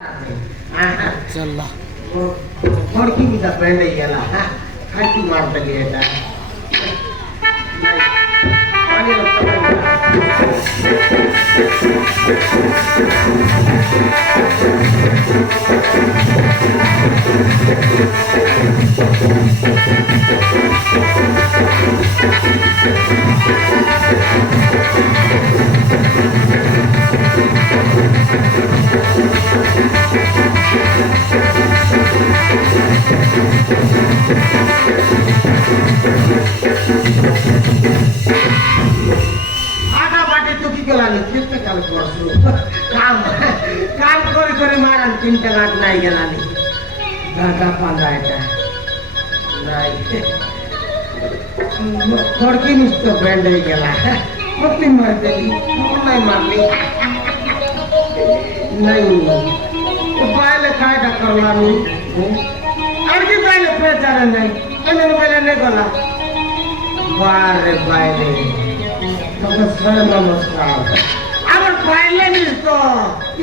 चला थोड़ी भी तो बैंड ही गया है खाटी मार दे बेटा पानी आधा बाटे तो की गेला नहीं कितने काल पड़सू काम काम करे मारन तीन टगाट नहीं गेला नहीं दादा पांदा है नहीं थोड़ी निस्तो बैंड ही गेला मत मार देली नहीं मारली नहीं पहले काय करला नहीं और की पहले प्रचार नहीं मैंने पहले नहीं गला बारे बारे तो सर नमस्कार আমার পাইলে নিস তো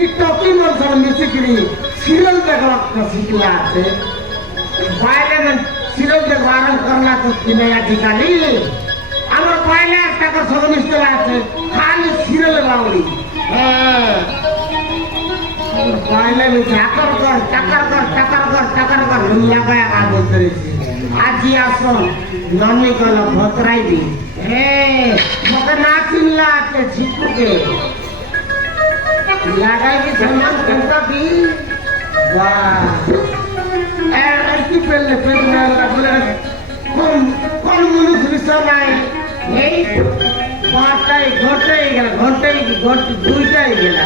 এই টপি মনসর মিছিকিরি সিরিয়াল দেখলা শিখলা আছে বাইরে না সিরিয়াল দেখ আরাম করলা তো কিনে ঠিকানি আমার পাইলে একটা করে সগনিষ্ঠ আছে খালি সিরিয়াল বাউরি হ্যাঁ পাইলে মি টাকার কর লাগায় কাজ করেছি আজি আসন ননি গলা ভতরাইবি মকে না চিনলা কে ঝিকুকে লাগাই কি সম্মান কেনটা দি বাহ এই কি পেলে পেলে বলে কোন মনুষ বিষয় নাই এই পাঁচটাই ঘন্টাই দুইটাই গেল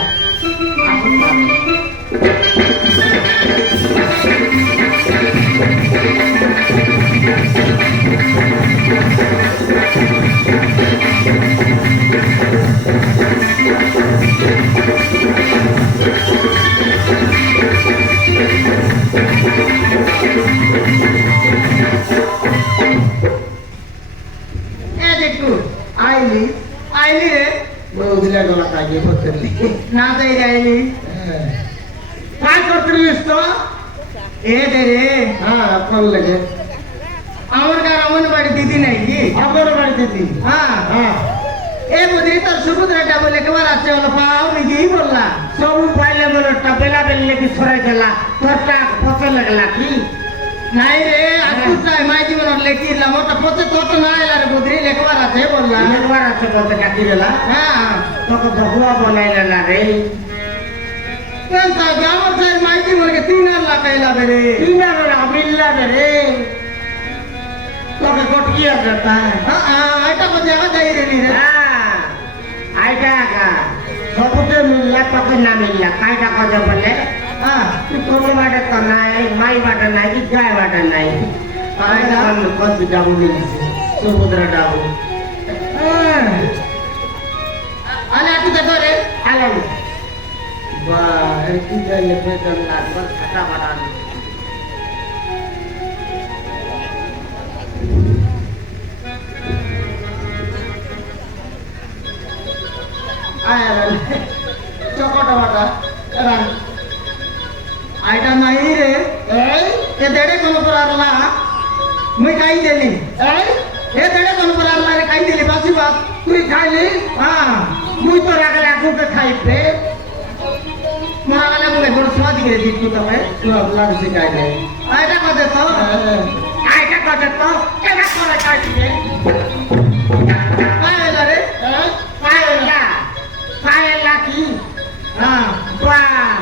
आईली रे बहुदिला गला कागे पत्तरली ना दे आईली काय करतलीस तो ए दे रे हां अपन लगे আমার গার আমন বাড়ি দিদি নাই কি আমার বাড়ি দিদি হ্যাঁ হ্যাঁ এ বুঝি তো সুভদ্রাটা বলে কেমন আছে হলো পাও নাকি বললা সব পাইলে বলে টাপেলা বেললে কি ছড়াই গেলা তোরটা পচে লাগলা কি নাই রে আজু চাই মাই জীবন লেখিলাম ওটা পচে তোর না এলা রে বুঝি লেখবার আছে বললা লেখবার আছে বলতে কাটি গেলা হ্যাঁ তোকে ভগবা বনাইলা না রে কেন তাই আমার চাই মাই জীবনকে 3 লাখ এলা রে 3 লাখ মিললা রে তোকে গটকিয়া করতা হ্যাঁ এটা কো জায়গা যাই রে নি রে হ্যাঁ আইটা কা সবুতে মিললা তোকে না মিললা কাইটা কো বলে হ্যাঁ তুই কোন বাড়ে তো নাই মাই বাটা নাই কি গায় বাটা নাই আইটা কত যাবো নিছি সমুদ্র যাবো হ্যাঁ আলে আটি তো রে আলে বাহ এর কি যাইলে বেতন লাগবে টাকা বাড়ান চকটা বাটা আইটা নাই রে এ দেড়ে কোন পরারলা মুই খাই দেলি এ দেড়ে কোন পরারলা রে খাই দেলি বাসি বাপ তুই খাইলি হ্যাঁ মুই তো রাগলে আকুকে খাইবে মোরা গলে মুই বড় স্বাদ দিকে দিতু তবে সব লাগছে খাইলে আইটা কত তো কেনা করে খাই দিবে আইলা রে আইলা কি হ্যাঁ বাহ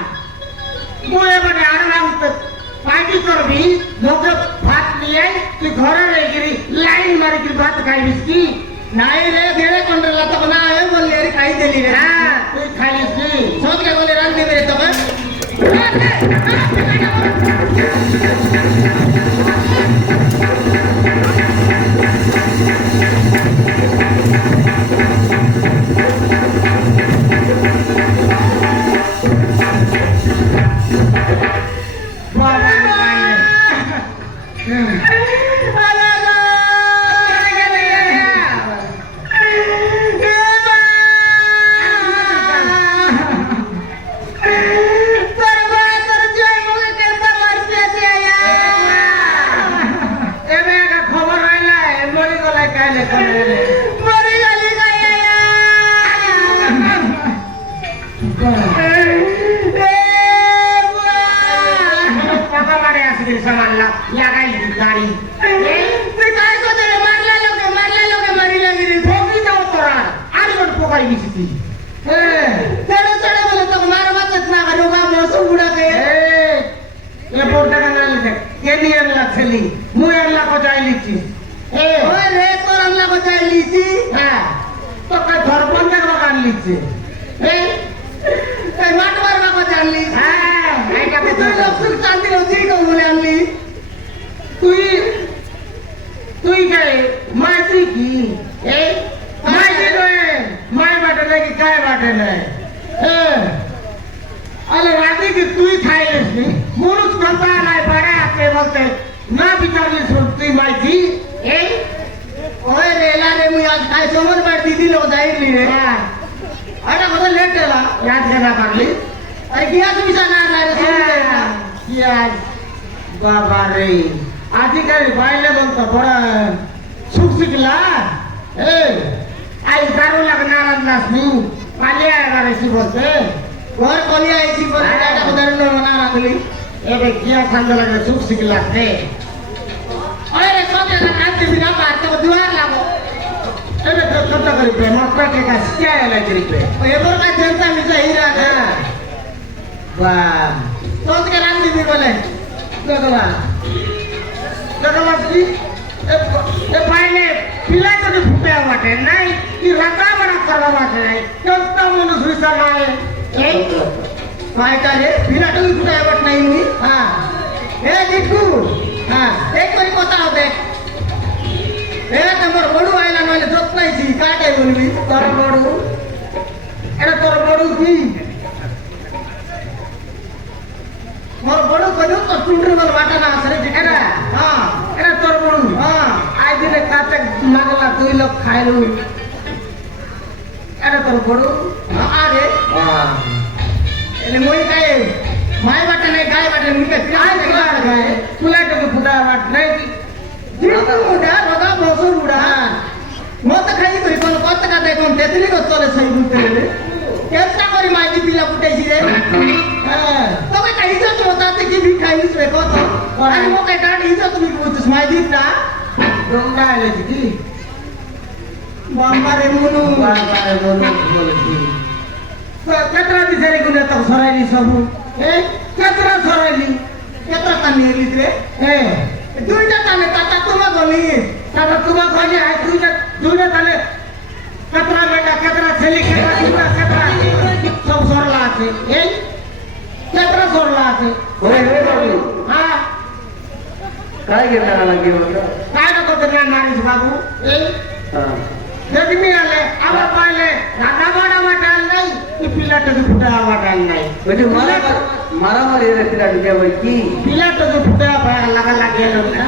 মুই এবারে আরাম পার্টি করবি লোকে ভাত নিয়ে তুই ঘরে রেখে লাইন মারি কি ভাত খাইবিস কি নাই রে দেড়ে কন্ট্রোল তো না এ বললি রে খাই দেলি রে হ্যাঁ তুই খাইলিস কি সবকে বলে রান দিবে রে তবে লাগাই দি গাড়ি তুই কাজ করতে মারলা লোকে মারি লাগি রে ভোগি দাও তোরা আর কোন পোকাই দিছি তুই হ্যাঁ চড়ে চড়ে বলে তো মার বাচ্চা না করে ওগা মৌসুম বুড়াকে এ পোরটা কেন লিখে কে নিয়ে আনলা ছেলি মুই আনলা কোথায় লিখছি ওই রে তোর আমলা কোথায় লিছি হ্যাঁ তো কই ধরপঞ্জের বাগান লিখছে এই মাঠ মারবা কোথায় আনলি হ্যাঁ এইটা তুই লক্ষণ চান্দি রোজি কো বলে আনলি তুই তুই কে মাইতি কি এই মাইতি নয় মাই বাটে নাকি কায় বাটে নাই হ্যাঁ আরে রাতে কি তুই খাইলিস নি মুরুত কথা নাই পারে আপনি বলতে না বিচারলিস তুই মাইতি এই ওই রে রে মুই আজ খাই সমর বার দিদি লোক যাইলি রে হ্যাঁ আটা কথা লেট দেলা याद करना पारली আরে কি আজ বিছা না না রে यार बाबा रे आधिकारी बायले बोलतो बड़ा सुख शिकला ए आई दारू लगना रंदासनी पाले आएगा रे बोलते ঘর কলিয়া আইছি বলে এটা কথা নো না রাখলি ए किया संग लगे सुख शिकला थे ওই রে কত না কাটতে বিনা পার তো দুয়ার লাগো ए तो कब करी पे मक्का के का क्या है लगी पे ওই এবার কা জনতা মিছা হিরা हां वाह তোত কে রান দিবি বলে देखला देखला की ए पाइले पिला तो फुटे वाटे नहीं कि रता बड़ा करवा वाटे नहीं कत्ता मनुष्य विसा नाही এই কয়টা রে বিরাট ফুটাই বট নাই মুই हां এ দিকু हां এক করে কথা হবে এ তোমার বড়ু আইলা নইলে যত নাইছি কাটাই বলবি তোর বড়ু এটা তোর বড়ু কি মোর বড়ু কইলো তো টুন্ডুর বল বাটা না আছে রে এটা হ্যাঁ এটা তোর বড়ু হ্যাঁ আই দিনে কাতে মাগলা 2 লাখ খাইলু এটা তোর বড়ু আরে वाह এলে মই কাই মাই বাটা নাই গায় বাটা মুকে काय ফিরা कर गए तुला तो फुटा वाट नहीं দিকু মুডা রগা বসুর মুডা মত খাই কই কোন কত কা দে কোন তেতলি কত চলে সই বুঝতে রে কেনটা করি মাইজি পিলা ফুটাইছি রে हां তোকে কাই ইজ্জত মতাতে কি ভি খাইছিস রে কত আরে মোকে ডাড ইজ্জত তুমি বুঝছিস মাইজি না डोंगा आले की বাবারে মুনু बाबा बोलो बोलती कतरा दिसरे गुने तो सराइली सब ए कतरा सराइली কেতরা কানি এলিস রে ए দুইটা কানে কাটা তোমা গলি तब तुम कहले आइ दुने तले कतरा बेटा कतरा छेली कतरा कतरा सब सरला আছে ए कतरा सरला আছে ओए रे बाबू हां काय घेणार लागे बघा काय नको ते नारीस बाबू ए हां जगमी आले आवा पाहिले राधा वाडा वाटाल नाही की पिलाट फुटा वाटाल नाही म्हणजे मारामारी रे तिला डुक्यापैकी पिलाट फुटा लागा लागेल ना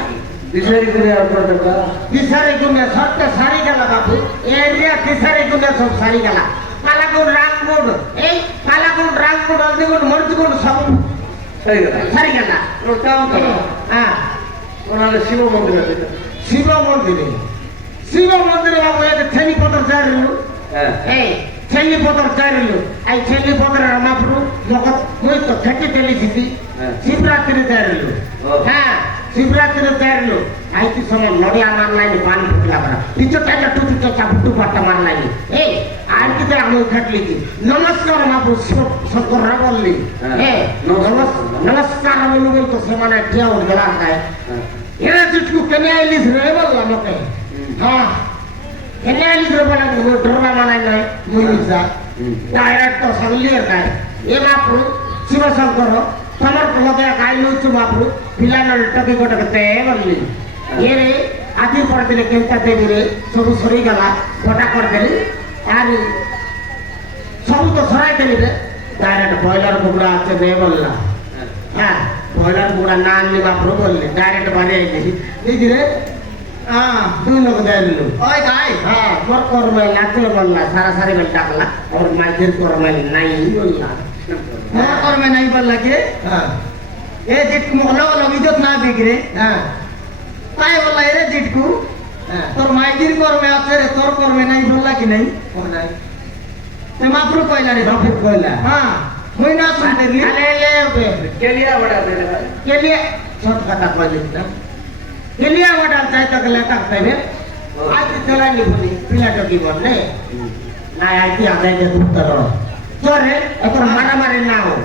दिसरी कुणी आपण का तिसरे गुन्हे सट्ट सारी गेला बापू एरिया तिसरे गुन्हे सब सारी गेला कालागुण रामगुण ए कालागुण रामगुण अग्निगुण मर्दगुण सब सही का सारी गेला काम करा हा कोणाला शिव मंदिरात शिव मंदिर बाबू एक छेली पत्र चारिलु हां ए छेली पत्र चारिलु आई छेली पत्र रामापुर जगत मुई तो ठेकी तेली थी हाँ। शिवरात्रि चारिलु हाँ। हां शिवरात्रि चारिलु आई की समय नडिया मारलानी पानी फुटला बरा तिचो टाका टुटू चचा फुटू पाटा मारलानी ए आज की ते आम्ही खटली की नमस्कार बापू शिव शंकर रावल्ली हाँ। ए नमस्कार बोलू तो समाने ठेव गेला काय एरा जिटकू कने आईलीस रे बोलला मके हां कने आईलीस रे बोला तो डरला मानाय नाही मुईसा डायरेक्ट तो सांगली काय ए बापू शिवशंकर तमर लगे काय लुचु बापू पिलान टकी गोटकते बोलली ए रे आधी पडदिले केंता देबी रे सब सरी गला गोटा कर देली आर सब तो सराय देली रे डायरेक्ट बॉयलर बुगड़ा आते दे बोलला हां बॉयलर बुगड़ा नाम ली बापू बोलले डायरेक्ट बारे आईली दीदी रे हां तुम लोग देलु ওই গাই हां कर में लाते बोलला सारा सारी में डाकला और माइजर कर में नहीं बोलला মোর কর্মে নাই বললা কে हां এ জিটকু মহলো লগ ইজ্জত না বিগরে हां তাই বললা এরে জিটকু हां তোর মাইজির কর্মে আছে রে তোর কর্মে নাই বললা কি নাই कौन है তে মাফরু কইলা রে डॉक्टर कोयला হ্যাঁ মুই না শুনতে নি अरे ले बे केलिया बडा बेटा के लिए সব কথা কইলিস না কেলিয়া অর্ডার চাইতে গেলে থাকতে রে আজ চলাইনি বলি পিলাটা কি বললে না আইতি আদায় যে উত্তর তোরে এত মারামারি না হো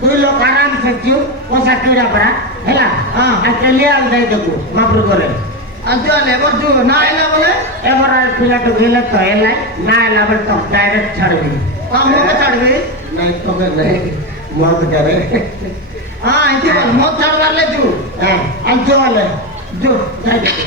দুই লোক আরাম से जीव पोसा कीड़ा पड़ा हैला हां अकेले आल दे देखो मापुर करे আজলে বজু না এলা বলে এবার পিলাটা গেলে তো এলাই না এলা বলে তো ডাইরেক্ট ছাড়বি আমাকে ছাড়বি নাই তো নাই মত করে হ্যাঁ এটি বল মত ছাড়বার লে জু হ্যাঁ আজ চলে জো যাই দেখো